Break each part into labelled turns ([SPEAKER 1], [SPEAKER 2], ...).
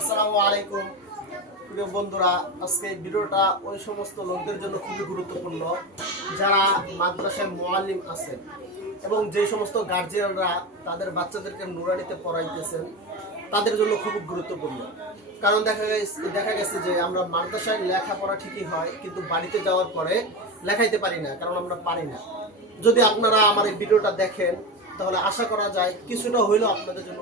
[SPEAKER 1] আসসালামু আলাইকুম। প্রিয় বন্ধুরা, আজকে ভিডিওটা ওই সমস্ত লোকদের জন্য খুবই গুরুত্বপূর্ণ, যারা মাদ্রাসায় মোয়াল্লিম আছেন এবং যে সমস্ত গার্জিয়ানরা তাদের বাচ্চাদেরকে নুরানিতে পড়াইতেছেন, তাদের জন্য খুব গুরুত্বপূর্ণ। কারণ দেখা গেছে দেখা গেছে যে আমরা মাদ্রাসায় লেখাপড়া ঠিকই হয়, কিন্তু বাড়িতে যাওয়ার পরে লেখাইতে পারি না, কারণ আমরা পারি না। যদি আপনারা আমার এই ভিডিওটা দেখেন তাহলে আশা করা যায় কিছুটা হইলেও আপনাদের জন্য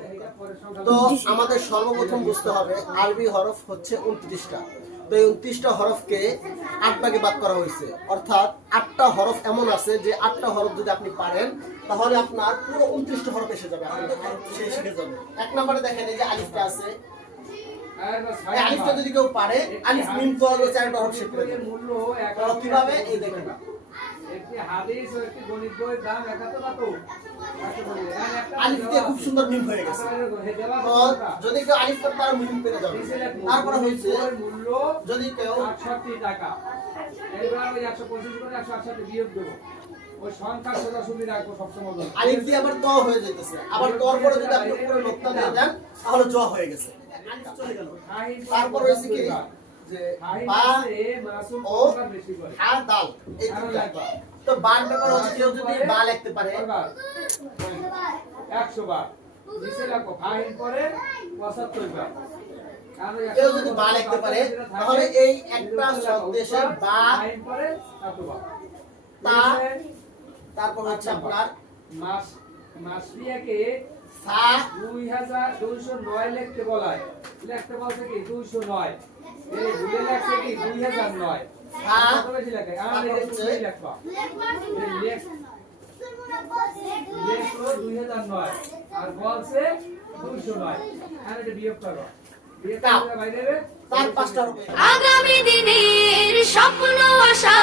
[SPEAKER 1] তো আমাদের সর্বপ্রথম বুঝতে হবে, আরবি হরফ হচ্ছে উনত্রিশটা। তো এই উনত্রিশটা হরফকে আট ভাগে করা হয়েছে। অর্থাৎ আটটা হরফ এমন আছে যে আটটা হরফ যদি আপনি পারেন, তাহলে আপনার পুরো উনত্রিশটা হরফ এসে যাবে সে শিখে যাবে। এক নম্বরে দেখেন যে আলিফটা আছে। আলিফটা যদি কেউ পারে, আলিফ মিম হরফ কীভাবে? এই দেখেন।
[SPEAKER 2] একটি হাদিস ও একটি গণিত দাম একাত্তর
[SPEAKER 1] আলিফ দিয়ে খুব সুন্দর মিম হয়ে গেছে। তো যদি কেউ আলিফ করতে আরও মিম পেরে যাবে তারপরে হয়েছে যদি কেউ
[SPEAKER 2] আটষট্টি টাকা। এবার ওই একশো পঁচিশ করে একশো আটষট্টি বিয়োগ দেবো।
[SPEAKER 1] আলিফ দিয়ে আবার ত হয়ে যেতেছে আবার তর পরে যদি আপনি উপরে নোক্তা দিয়ে দেন তাহলে জ হয়ে গেছে। চলে গেল। তারপর হয়েছে কি? যে বা ও
[SPEAKER 2] করে।
[SPEAKER 1] আর দাল এই তো বার ব্যাপার হচ্ছে কেউ যদি বা লিখতে পারে?
[SPEAKER 2] একশো বার। নিচে রাখো। ফাহিম করে পঁচাত্তর বার।
[SPEAKER 1] কেউ যদি বা লিখতে পারে তাহলে এই একটা শব্দেশে বা
[SPEAKER 2] ফাহিম করে এতবার
[SPEAKER 1] তা তারপর হচ্ছে আপনার
[SPEAKER 2] মাস মাসরিয়াকে
[SPEAKER 1] সা
[SPEAKER 2] দুই হাজার দুইশো নয় লিখতে বলায়। লিখতে বলছে কি? দুইশো নয়। এই ভুলে লেখছে কি? দুই হাজার নয়।
[SPEAKER 1] হ্যাঁ।
[SPEAKER 2] তুমি লেখবা। দুই হাজার নয়। আর বলছে দুইশো নয়। আর এটা বিয়োগ করো।
[SPEAKER 3] আগামী দিনের স্বপ্ন আশা